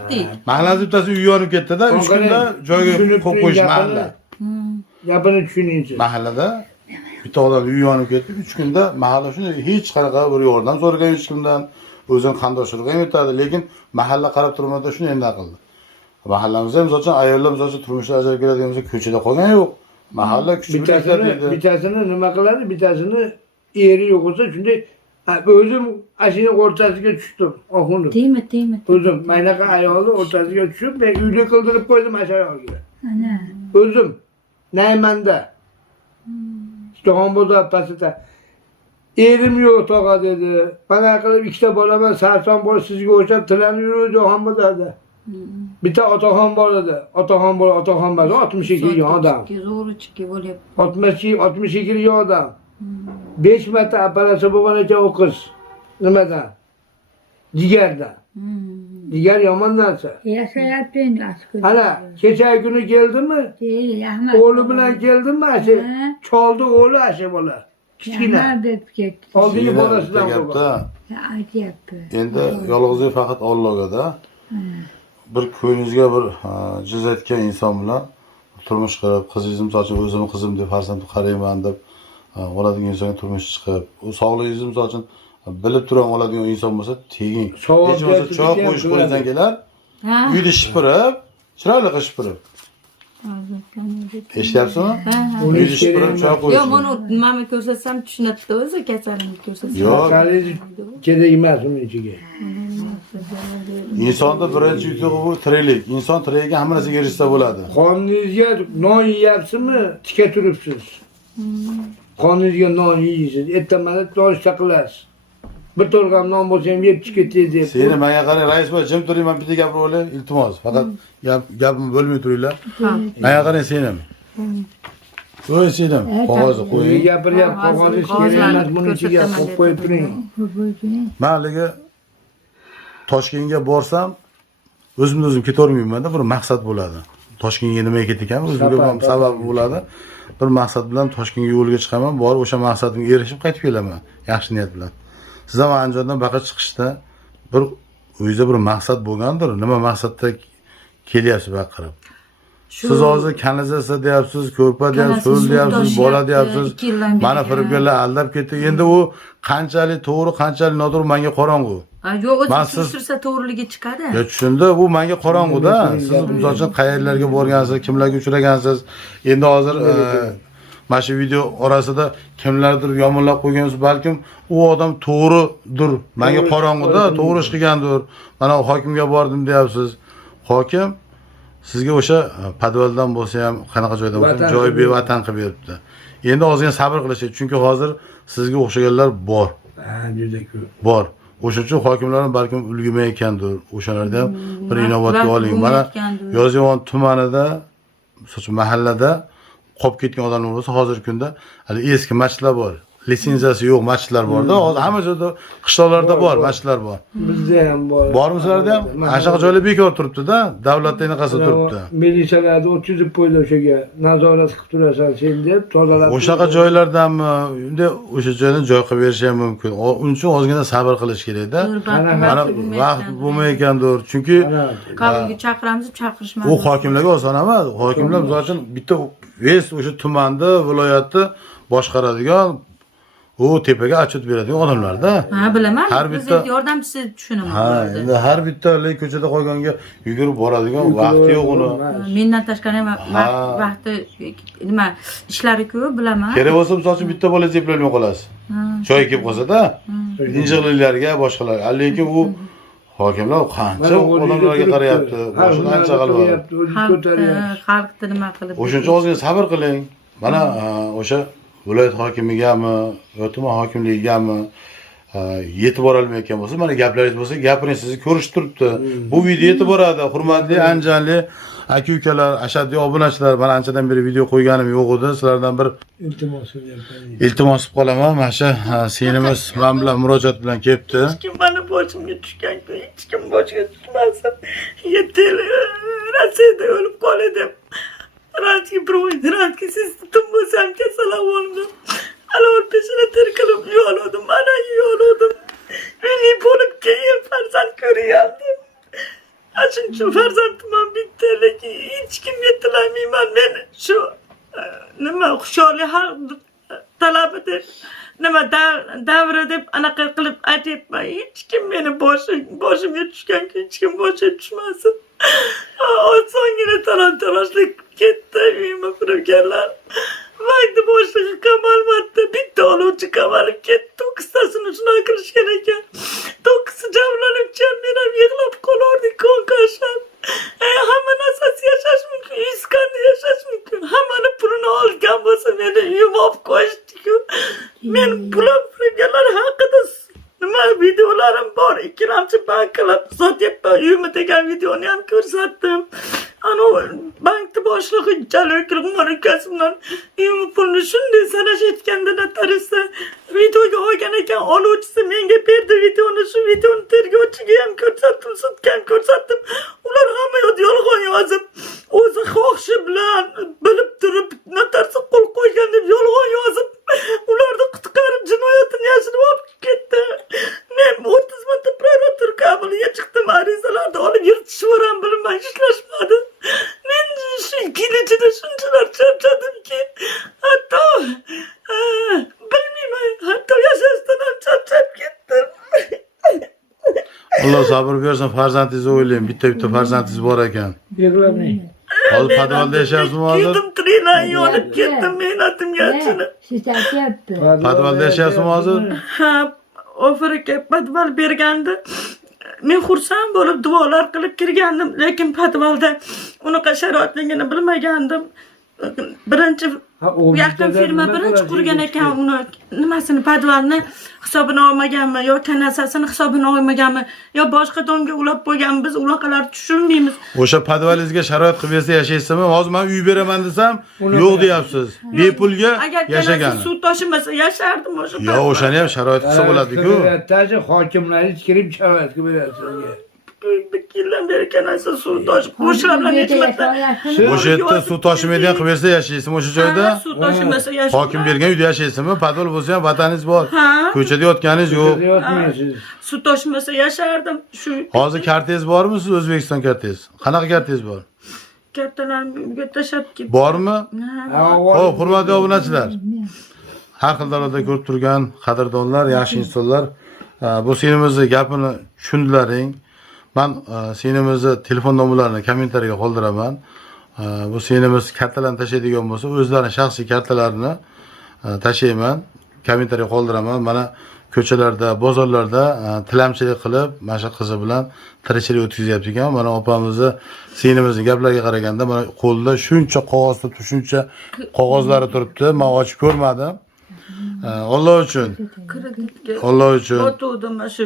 Mahallamizda bittasi uy yonib ketdi-da, 3 kunda joyga qo'yib qo'yish mahalla. Gapini tushuning. Mahallada bitta odam uy yonib ketdi, 3 kunda mahalla shunday hech qanaqa bir yordam so'ragan hech kimdan, o'zini qandoshlig'iga yetadi, lekin mahalla qarab turmadi shuni endi qildi. Mahallamizda misol ayollar misol turmushda ajrab keladigan bo'lsa ko'chada qolgan yo'q. Mahalla kuchlilar deydi. Bittasini nima qiladi? Bittasini eri yo'q bo'lsa shunday o'zim ashina o'rtasiga tushdim. Oxundim. Tegma. O'zim maynaqa ayolni o'rtasiga tushib, men uyda qildirib qo'ydim o'sha ayolga. ana. O'zim Naymanda. Istohonbozor pastida. Erim yo'q tog'a dedi. Mana qilib ikkita bolaman, sarson bor sizga o'xshab tilanib yuruvdi Jahonbozorda. Bitta otaxon bor edi. Otaxon 62 odam. Zo'richki bo'lyapti. 62 odam. 5 marta operatsiya bo'lgan ekan u qiz. Nimadan? Jigardan. Jigar yomon narsa. Yashayapti endi askar. Ana kecha kuni keldimi? Ahmad. O'g'li bilan keldimi? Ashe Ha. choldi o'g'li ashe bola. Kichkina. Ahmad deb ketdi. Oldingi Bitta bolasidan bo'lgan. gapda Aytyapti. endi yolg'izlik faqat Allohga-da. Bir ko'ngingizga bir jiz aytgan inson bilan turmush qurib, qizingiz misol uchun o'zim qizim deb farzand qarayman deb oladigan insonga turmush chiqib, u sog'ligingiz misol uchun bilib turib oladigan inson bo'lsa, teging. Savol Hech bo'lmasa keltirib choy ham qo'yish qiladi. qo'lingizdan kelar. Ha. Uyda shipirib, chiroyli qilib shipirib. Eshityapsizmi? Uni Uyda shipirib choy qo'yish. Yo'q, buni nimani ko'rsatsam tushunadi o'zi kasalini ko'rsatsam. Yo'q. Kasangiz kerak emas uni ichiga. Insonda birinchi yutug'i bu tiriklik. Inson tirigiga hamma narsaga erishsa bo'ladi. Qoningizga non yeyapsizmi? Tika turibsiz. Qoningizga non yeysiz. Ertamani nonushta qilasiz. Bir to'rg'am non bo'lsa ham yeb chiqib ketdi deb. Seni menga qarang, rais boy, jim turing, men bitta gapirib olay, iltimos. Faqat gapimni bo'lmay turinglar. Menga qarang senim. Voy senim, qog'ozni Uyi qo'ying. gapiryapti, qog'ozingiz kerak emas, buni ichiga qo'yib qo'yib turing. Men haligi Toshkentga borsam, o'zimni o'zim ketavermayman-da, bir maqsad bo'ladi. Toshkentga nimaga ketgan, o'zimga ham sababi bo'ladi. Bir maqsad bilan Toshkentga yo'lga chiqaman, borib o'sha maqsadimga erishib qaytib kelaman, yaxshi niyat bilan. Siz ham Andijondan baqa chiqishda bir o'zingizda bir maqsad bo'lgandir. Nima maqsadda kelyapsiz baqirib? Siz hozir kanalizasiya deyapsiz, ko'rpa deyapsiz, so'l deyapsiz, bola deyapsiz. Mana firibgarlar aldab ketdi. Endi u qanchalik to'g'ri, qanchalik noto'g'ri menga qorong'u. Yo'q, Men o'zi surishtirsa to'g'riligi chiqadi. Ya tushunda bu menga qorong'uda. Siz misol uchun qayerlarga borgansiz, kimlarga uchragansiz. Endi hozir mana shu video orasida kimlardir yomonlab qo'ygansiz, balkim u odam to'g'ridir. Menga qorong'uda, to'g'ri ish qilgandir. Mana hokimga bordim deyapsiz. Hokim sizga o'sha podvaldan bo'lsa ham qanaqa joyda bo'lsa joy bevatan qilib beribdi. Endi ozgina sabr qilishing, chunki hozir sizga o'xshaganlar bor. Ha, juda ko'p. Bor. O'sha uchun hokimlarning balkim ulgurmayotgandir. O'shalarda ham bir inovatga oling. Mana Yozyovon tumanida, so'ch mahallada qolib ketgan odamlar bo'lsa, hozirgi kunda hali eski masjidlar bor. Litsenziyasi yo'q masjidlar bor-da. Hozir hamma joyda qishloqlarda bor, masjidlar bor. Bizda ham bor. Bormi sizlarda ham? Ana joylar bekor turibdi-da, davlatning qasdi turibdi. Militsiyalarni o'tkazib qo'ydi o'shaga, nazorat qilib turasan sen deb tozalab. O'shaqa joylardanmi, endi o'sha joydan joy qilib berish ham mumkin. Uning uchun ozgina sabr qilish kerak-da. Mana vaqt bo'lmayotgandir. Chunki Qabulga chaqiramiz, chaqirishmadi. u hokimlarga oson emas. Hokimlar misol uchun bitta o'sha tumanni, viloyatni boshqaradigan, u tepaga achut beradigan odamlarda. Ha, bilaman. Har bitta yordamchisi tushunaman. ha, endi har bitta ko'chada qolganga yugurib boradigan vaqti yo'q uni. Mendan tashqari vaqti nima ishlari ko'p, bilaman. Kerak bo'lsa, misol uchun bitta bola zeplamay qolasiz. Choy kelib qolsa-da, injiqliklarga, boshqalarga. Lekin u hokimlar qancha odamlarga qarayapti, boshini ancha g'alaba. Xalqni nima qilib. O'shuning uchun ozgina sabr qiling. Mana o'sha viloyat hokimigami, yoki tuman hokimligigami yetib bora olmayotgan bo'lsa, mana gaplaringiz bo'lsa, gapiring, sizni ko'rish turibdi. Bu video yetib boradi. Hurmatli andijonlik aka-ukalar, ashaddiy obunachilar, mana anchadan beri video qo'yganim yo'q edi. Sizlardan bir iltimos qilyapman. iltimos qilib qolaman. Mana shu senimiz men bilan murojaat bilan kelibdi. Hech kim mani boshimga tushgan-ku, hech kim boshiga tushmasin. 7 yil Rossiyada o'lib qoldi deb. Radki siz tutun bo'lsam kasalab oldim. Alol peshina terkilib yoldim, mana yoldim. Uyli bo'lib keyin farzand ko'ryaptim. Shuncha farzandim ham bitta, lekin hech kimga tilamayman men shu nima hushyorlik talabi deb nima davri deb anaqa qilib aytyapman. Hech kim meni boshimga tushgan-ku, hech kim boshiga tushmasin. Osongina talon-tarojlik ketdi uyimga firibgarlar. Vaqti boshlig'i qamalmadi, bitta oluvchi qamalib ketdi. 9tasini shunaqa qilishgan ekan. 9si jabrlanuvchi, men ham yig'lab qolardik, qon-qashab. Hamma narsasi yashash mumkin, uysiz qanday yashash mumkin? Hammani pulini olgan bo'lsa meni uyim olib qo'yishdi-ku. Men pulim firibgarlar haqida nima videolarim bor, ikkilamchi bank qilib sotyapman uyimni degan videoni ham ko'rsatdim. Ana bankda boshlig'i jalokir markasidan pulni shunday sanash etgandan atarisa videoga olgan ekan, oluvchisi menga berdi videoni, shu videoni tergovchiga ham ko'rsatdim, sudga ham ko'rsatdim. Ular hamma yolg'on yozib, o'zi xohishi bilan bilib turib notarsa qo'l qo'ygan deb yolg'on yozib, ularni qutqarib jinoyatini yashirib olib ketdi. Men 30 marta prokuratura kabiliga chiqdim, arizalarni olib yirtishib bilmay ishlashmadi. Men shu kelajada shunchalar charchadimki, hatto bilmayman, hatto yashashdan ham charchab ketdim. Alloh sabr bersin, farzandingizni o'ylang. Bitta farzandingiz bor ekan. Yig'lamang. Hozir podvalda yashyapsizmi hozir? Ketdim, tirilan yonib ketdim, me'natimga achinib. Sisatyapti. Podvalda yashyapsizmi hozir? Ha, ofirga podval bergandi. Men xursand bo'lib duolar qilib kirgandim, lekin podvalda unaqa sharoitligini bilmagandim. Birinchi yaqin firma birinchi qurgan ekan, uni nimasini podvalni hisobini olmaganmi yo kanasasini hisobini olmaganmi yo boshqa donga ulab qo'ygan, biz unaqalarni tushunmaymiz. O'sha podvalingizga sharoit qilib bersa yashaysizmi? Hozir men uy beraman desam, yo'q deyapsiz. Bepulga Agar yashagan. suv toshimasa yashardim o'sha. Yo, o'shani ham sharoit qilsa bo'ladi-ku. Taji hokimlarni kirib sharoit qilib berasiz. Yildan beri kanasa suv toshib, qo'shlar bilan necha marta O'sha yerda suv toshimaydigan qilib bersa yashaysizmi o'sha joyda? suv toshimasa yashar. Hokim bergan uyda yashaysizmi? Podval bo'lsa ham vataningiz bor. Ha. Ko'chada yotganingiz yo'q. Yotmaysiz. Suv toshimasa yashardim. Shu Hozir kartangiz bormi siz O'zbekiston kartangiz? Qanaqa kartangiz bor? kattalarni uyga tashlab ketdim. Bormi? Xo'p, hurmatli obunachilar. Har xil davlatda ko'rib turgan qadrdonlar, yaxshi insonlar, bu sinimizni gapini tushundilaring. Men sinimizni telefon nomerlarini kommentariyaga qoldiraman. Bu sinimiz kartalarni tashlaydigan bo'lsa, o'zlarining shaxsiy kartalarini tashlayman, kommentariyaga qoldiraman. Mana ko'chalarda, bozorlarda tilamchilik qilib, mana shu qizi bilan tirikchilik o'tkazyapti ekan. Mana opamizni sinimizning gaplariga qaraganda, mana qo'lda shuncha qog'oz turibdi, shuncha qog'ozlari turibdi. Men ochib ko'rmadim. Alloh uchun. Kreditga Alloh uchun. o'tuvdim shu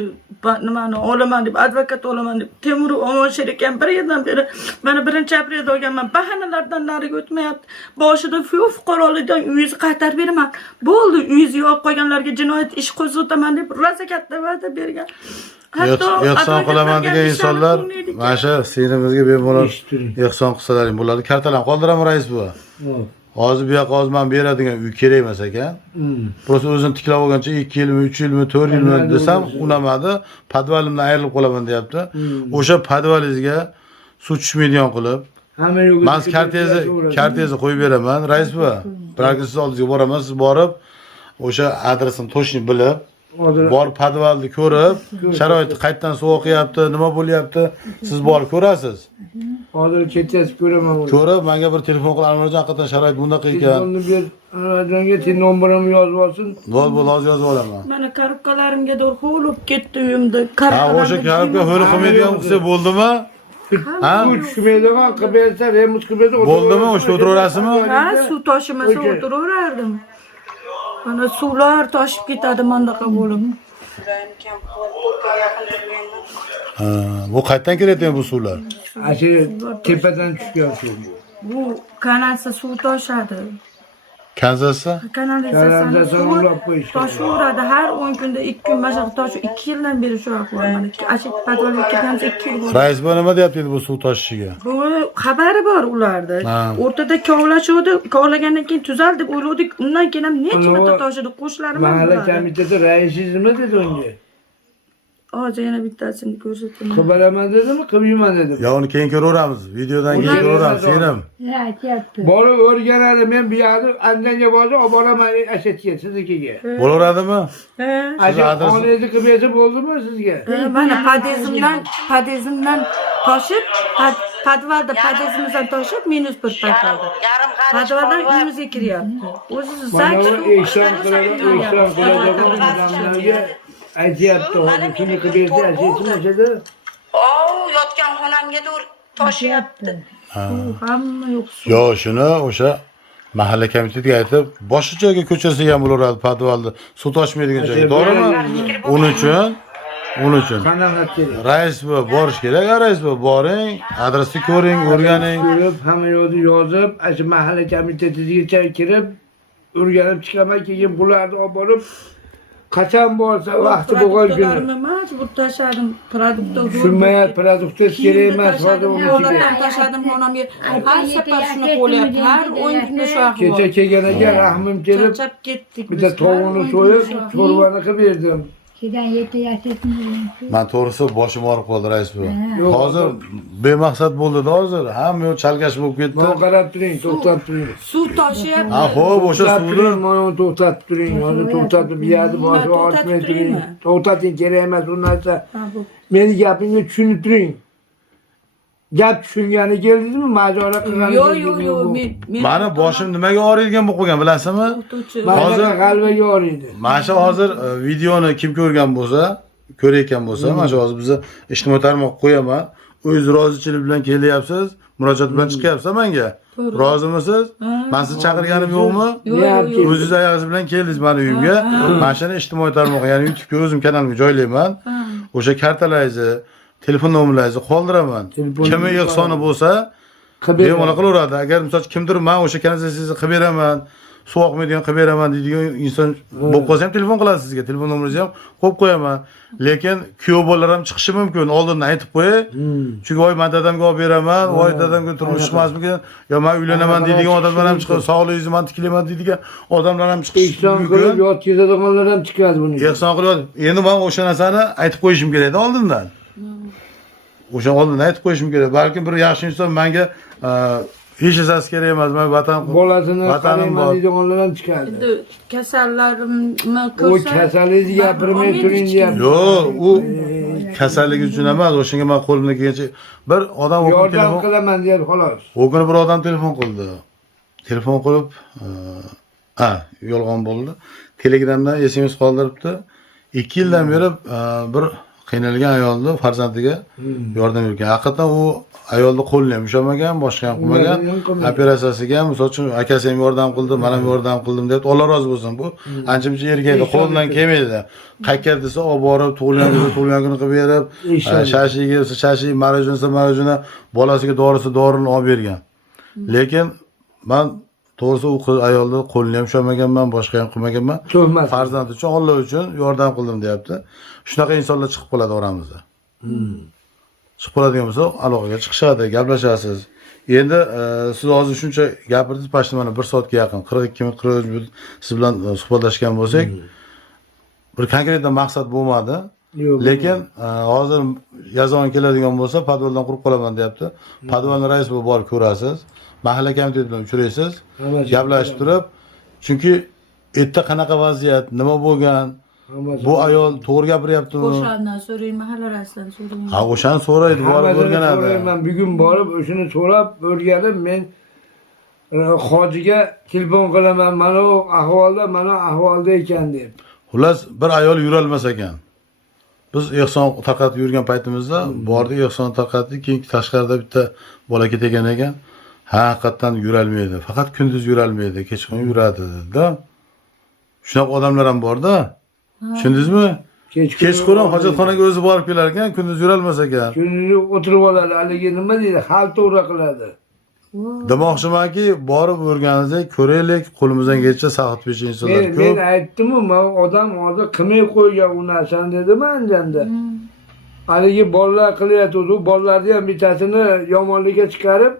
nimani olaman deb, advokat olaman deb. Temur Omonshir ekan bir yildan beri mana 1-aprelda olganman. Bahanalardan nariga o'tmayapti. Boshida fuqarolikdan uyingizni qaytarib beraman. Bo'ldi, uyingizni yo'q qo'yganlarga jinoyat ish qo'zg'ataman deb rosa katta va'da bergan. Ehson qilaman degan insonlar mana shu sinimizga bemalol ehson qilsalaring bo'ladi. Kartalarni qoldiraman rais buva. Hozir bu yoqqa hozir men beradigan uy kerak emas ekan. Prosta o'zini tiklab olgancha 2 yilmi, 3 yilmi, 4 yilmi desam, unamadi. Podvalimdan ayrilib qolaman deyapti. O'sha podvalingizga suv tushmaydigan qilib, men kartangizni qo'yib beraman. Rais buva, bir siz oldingizga boraman, siz borib o'sha adresini точно bilib, borib podvalni ko'rib, sharoiti qayerdan suv oqyapti, nima bo'lyapti, siz borib ko'rasiz. Hozir ketyapsiz, ko'raman uni. Ko'rib, menga bir telefon qilib, Anvarjon haqiqatan sharoit bunaqa ekan. Telefonni ber, Anvarjonga nomerimni yozib olsin. Bo'l, hozir yozib olaman. Mana karobkalarimga doğru ho'lib ketdi uyimda. Ha, o'sha karobka ho'l qilmaydigan qilsa bo'ldimi? Ha? Tushmaydigan qilib bersa, remus qilib bersa, Bo'ldimi? O'sha o'tiraverasizmi? Ha, suv toshimasa o'tiraverardim. Mana suvlar toshib ketadi mandaqa bo'lib. Ha, bu qayerdan keladi bu suvlar? Ashi tepadan tushgan suv. Bu kanalsa suv toshadi. Kanzasi? Kanalizatsiyani Kanalizatsiyani ulab qo'yishgan. toshaveradi. Har 10 kunda 2 kun mashaq toshu 2 yildan beri shu ahvol. Mana ashik podvalga ketganimiz 2 yil bo'ldi. Rais bu nima deyapti bu suv toshishiga? Bu xabari bor ularda. Ha. O'rtada kovlashuvdi, kovlagandan keyin tuzal deb o'yladik. Undan keyin ham necha marta toshidi qo'shlarimiz. Mahalla komiteti raisizmi dedi unga. Hozir yana bittasini ko'rsataman. Qilib beraman dedimi, qilmayman dedim. Ya uni keyin ko'raveramiz. Videodan keyin ko'raveramiz, senim. Sisatyapti. Borib o'rganadi, men bu yoqda Andanja borib olib boraman Ashatga, siznikiga. Bo'laveradimi? He. Acha adresi- xonangizni qilib bersa bo'ldimi sizga? Mana podezimdan toshib, podvalda podezimizdan toshib minus 1 payqaldi. Podvaldan uyimizga kiryapti. O'zi Mana zak bu ehson qiladigan odamlarga aytyapti, hozir shuni qilib bersa Ashatni. yotgan xonamga doğru toshyapti. Hamma yo'q. Yo, shuni o'sha mahalla komitetiga aytib, boshqa joyga ko'chirsa ham bo'laveradi podvalni. Suv toshmaydigan joyga, to'g'rimi? Uning uchun Uning uchun. Qanaqa kerak? Rais bu borish kerak, ya rais bu boring, adresni ko'ring, o'rganing. Ko'rib, hamma yo'lni yozib, shu mahalla komitetigacha kirib, o'rganib chiqaman, keyin bularni olib borib, qachon borsa vaqti bo'lgan kuni. Produktlarni majbur tashladim. Produktlar Tushunmayat, produktlar kerak emas, hozir uni kerak. tashladim xonamga. Har safar shuni qo'lyapti. Har 10 kunda shu ahvol. Kecha kelganiga rahmim kelib, Charchab ketdik. bitta tovuqni so'yib, sho'rvani qilib berdim. Kedan 7 yashasini. Men to'g'risi boshim og'rib qoldi rais bu. Hozir bemaqsad bo'ldi-da hozir. Hamma yo'q chalkash bo'lib ketdi. Mana qarab turing, to'xtab turing. Suv toshyapti. Ha, xo'p, o'sha suvni Mana to'xtatib turing, hozir to'xtatib yerni boshqa ochmay turing. To'xtating, kerak emas u narsa. Meni gapimni tushunib turing. Gap tushungani keldingizmi? Majora qilganingiz Yo'q, men mani boshim nimaga og'riydigan bo'lib qolgan bilasizmi? hozir qalbiga og'riydi. Mana shu hozir videoni kim ko'rgan bo'lsa, ko'rayotgan bo'lsa, mana shu hozir bizni ijtimoiy tarmoqqa qo'yaman. O'z rozichilik bilan kelyapsiz, murojaat bilan chiqyapsiz menga. Rozimisiz? Men sizni chaqirganim yo'qmi? O'zingiz oyog'ingiz bilan keldingiz meni uyimga. Mana shuni ijtimoiy tarmoqqa, ya'ni YouTube'ga o'zim kanalimga joylayman. O'sha kartalaringizni, telefon nomeringizni qoldiraman. Kimga ehsoni bo'lsa, bemalol qilaveradi. Agar misol kimdir men o'sha kanalizatsiyangizni qilib beraman, suv oqmaydigan qilib beraman deydigan inson bo'lib qolsa ham telefon qiladi sizga. Telefon nomeringizni ham qo'yib qo'yaman. Lekin kuyov bolalar ham chiqishi mumkin. Oldindan aytib qo'yay. Chunki voy men dadamga olib beraman, voy dadamga turmush chiqmasmikan, yo men uylanaman deydigan odamlar ham chiqadi. Sog'ligingizni men tiklayman deydigan odamlar ham chiqishi Ehson mumkin. qilib yot ketadiganlar ham chiqadi buni. Ehson qilib. Endi men o'sha narsani aytib qo'yishim kerak-da oldindan. O'sha oldindan aytib qo'yishim kerak. Balkim bir yaxshi inson menga hech narsasi kerak emas. Men Bolasini vatanim qarayman bor. deydiganlar ham chiqadi. kasallarimni O ko'rsam kasallikni gapirmay turing deyapti. Yo'q, u kasalligi uchun emas. O'shanga men qo'limdan kelgancha bir odam Yordam qilaman deyapti xolos. O kuni bir odam telefon qildi. Telefon qilib, yolg'on bo'ldi. Telegramdan SMS qoldiribdi. 2 yildan beri bir qiynalgan ayolni farzandiga yordam bergan. Haqiqatan u ayolni qo'lini ham ushlamagan, boshqa ham qilmagan. Operatsiyasiga ham, misol uchun akasi ham yordam qildi, men ham yordam qildim deb, Alloh rozi bo'lsin. Bu ancha-muncha erkakni qo'lidan kelmaydi. Qayerga desa olib borib, tug'ilgan kuni qilib berib, shashiga desa shashi, marojin desa marojina, bolasiga dorini olib bergan. Lekin men to'g'risi u ayolni qo'lini ham ushlamaganman, boshqa ham qilmaganman. Farzand uchun, Alloh uchun yordam qildim deyapti. Shunaqa insonlar chiqib qoladi oramizda. Chiqib qoladigan bo'lsa, aloqaga chiqishadi, gaplashasiz. Endi siz hozir shuncha gapirdingiz, pashta mana 1 soatga yaqin, 42 minut, 43 minut siz bilan suhbatlashgan bo'lsak, bir konkret maqsad bo'lmadi. Lekin hozir yazon keladigan bo'lsa, podvaldan qurib qolaman deyapti. Podvalni rais bo'lib borib ko'rasiz. Mahalla komiteti bilan uchraysiz, gaplashib turib, chunki erta qanaqa vaziyat, nima bo'lgan, bu ayol to'g'ri gapiryaptimi? o'shandan so'rang, mahalla raisidan so'rang. Ha, o'shani so'raydi, borib o'rganadi. Men bugun borib o'shani so'rab o'rganib, men hojiga telefon qilaman, mana u ahvolda ekan deb. Xullas, bir ayol yurolmas ekan. Biz Ehson taqat yurgan paytimizda bordik, Ehson taqatni, keyin tashqarida bitta bola ketgan ekan. Haqiqatan yurolmaydi. Faqat kunduz yurolmaydi, kechqurun yuradi dedi-da. Shunaqa odamlar ham bor-da. Tushundingizmi? Kechqurun hojatxonaga o'zi borib kelar ekan, kunduz yurolmas ekan. Kunduz o'tirib oladi, haligi nima deydi, xaltura qiladi. Demoqchimanki, borib o'rgansak, ko'raylik, qo'limizdan kelsa soat 5 insonlar ko'p. Men aytdim-ku, men odam hozir qilmay qo'ygan u narsani dedim anjanda. Haligi bolalar qilyapti, bolalarni ham bittasini yomonlikka chiqarib,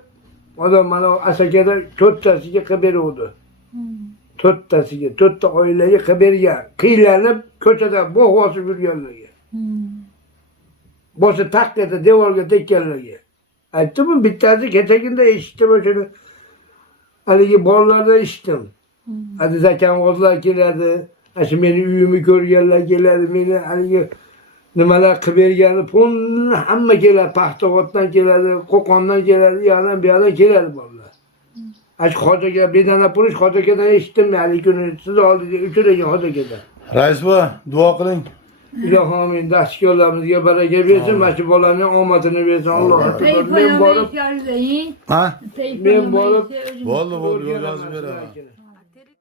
odam mana asakada 4 tasiga qilib beruvdi. 4 tasiga, 4 ta oilaga qilib bergan. Qiylanib ko'chada bo'g'osib yurganlarga. Boshi taqqada devorga tekkanlarga. Aytdim-ku, bittasi kechagina eshitdim o'shani. Haligi bolalarda eshitdim. Aziz akam o'zlar keladi, shu meni uyimni ko'rganlar keladi, meni haligi nimalar qilib bergani, pulni hamma keladi, Paxtavoddan keladi, Qo'qondan keladi, yana bu yerdan keladi bolalar. Ash xojaga bedana purish xojaga eshitdim, haligi kuni siz oldingizga uchragan xojaga. Rais va duo qiling. Ilohim dastkorlarimizga baraka bersin, mana shu bolaning omadini bersin Alloh. Men borib Ha? Men borib Bo'ldi, yozib beraman.